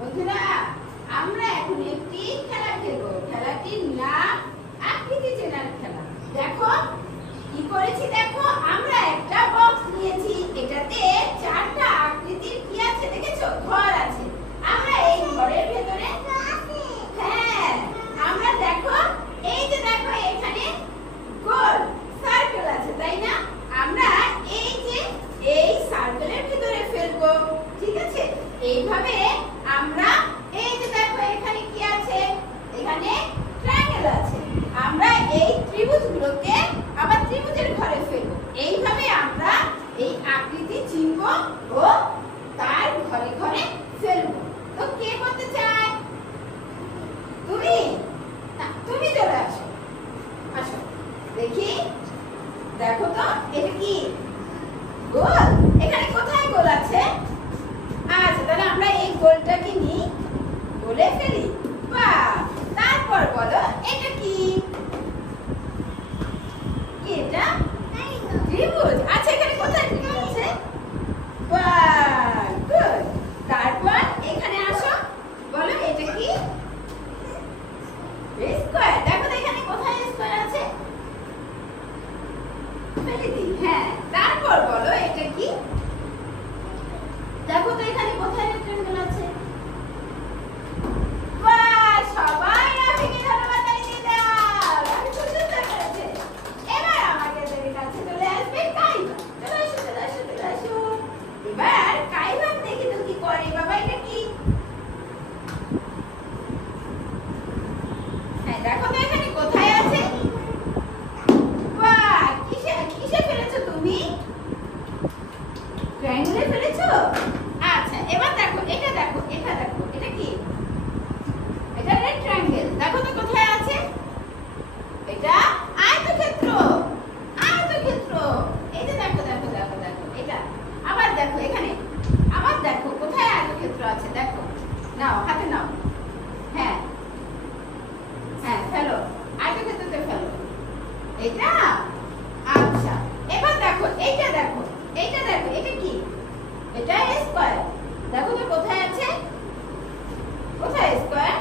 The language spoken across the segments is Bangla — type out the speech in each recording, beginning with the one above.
বন্ধুরা, আমরা এখন একটি খেলা খেলবো। খেলাটির নাম আকৃতি চেনার খেলা। দেখো কি করেছি, দেখো আমরা একটা বক্স নিয়েছি, এটাতে চারটা আকৃতির কি আছে দেখেছো, ঘর আছে। আমরা এই ঘরের ভেতরে হ্যাঁ আমরা দেখো এই যে দেখো এখানে গোল সার্কেল আছে, তাই না? আমরা এই যে এই সার্কেলের ভিতরে ফেলবো, ঠিক আছে? এইভাবে আমরা এই যে দেখো এখানে কি আছে, এখানে ট্রায়াঙ্গেল আছে। আমরা এই ত্রিভুজগুলোকে আবার ত্রিভুজের ঘরে ফেলবো। এইভাবে আমরা এই আকৃতি চিনবো ও তার ঘরে ঘরে ফেলবো। তো কে করতে চায়? তুমি তুমি চলে আসো, আসো দেখি। দেখো তো এটা কি গোল? এখানে কোথায় গোল আছে? আচ্ছা, তাহলে আমরা এই গোলটাকে নিই, গোলে ফেলি। বাহ! তারপর বলো এটা কি? কি এটা? ত্রিভুজ। আচ্ছা, এখানে কোথায় ত্রিভুজ আছে? বাহ, গুড। তারপর এখানে আসো, বলো এটা কি? স্কয়ার। দেখো তো এখানে কোথায় স্কয়ার আছে? ফেলে দিই। হ্যাঁ, তারপর বলো এটা কি? দেখো তো এখানে কোথায় রেক্টেঙ্গেল আছে? বাহ, সবাই আমাকে ধন্যবাদ দিয়ে দাও। আমি সুন্দর করেছি। এবার আমাদের কাছে চলে আসবে কাইবা। চলে আসো, চলে আসো, চলে আসো। এবার কাইবা দেখি তো কি করে। বাবা এটা কি? হ্যাঁ, দেখো তো এখানে কোথায় আছে? বাহ, কিসে ফেলেছো তুমি? ট্রায়াঙ্গেলে ফেলেছো? আচ্ছা, এবার দেখো এটা, দেখো এটা, দেখো এটা কি? এটা রেক্ট্যাঙ্গেল। দেখো তো কোথায় আছে? এটা আয়তক্ষেত্র। আয়তক্ষেত্র। এই যে দেখো, দেখো, দেখো, দেখো এটা। আবার দেখো এখানে, আবার দেখো কোথায় আয়তক্ষেত্র আছে, দেখো। নাও, হাতে নাও। হ্যাঁ হ্যাঁ, ফেলো, আয়তক্ষেত্রতে ফেলো। এটা আচ্ছা, এবার দেখো এইটা, দেখো এইটা, দেখো এটা কি? এটা স্কয়ার। দেখো তো কোথায় আছে? কোথায় স্কয়ার?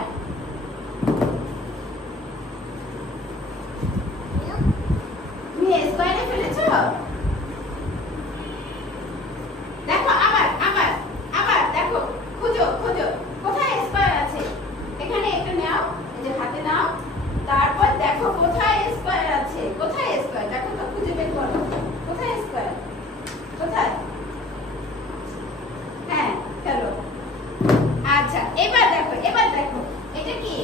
তুমি স্কয়ারে ফেলেছো? দেখো আবার, আবার, আবার দেখো, খুঁজো, খুঁজো কোথায় স্কয়ার আছে। এখানে একটা নাও, এই যে হাতে নাও। তারপর দেখো কোথায় স্কয়ার আছে। কোথায় স্কয়ার? দেখো তো, খুঁজে বের করো। কোথায় স্কয়ার? কোথায়? হ্যাঁ, চলো। আচ্ছা, এবার দেখো, এবার দেখো এটা কি?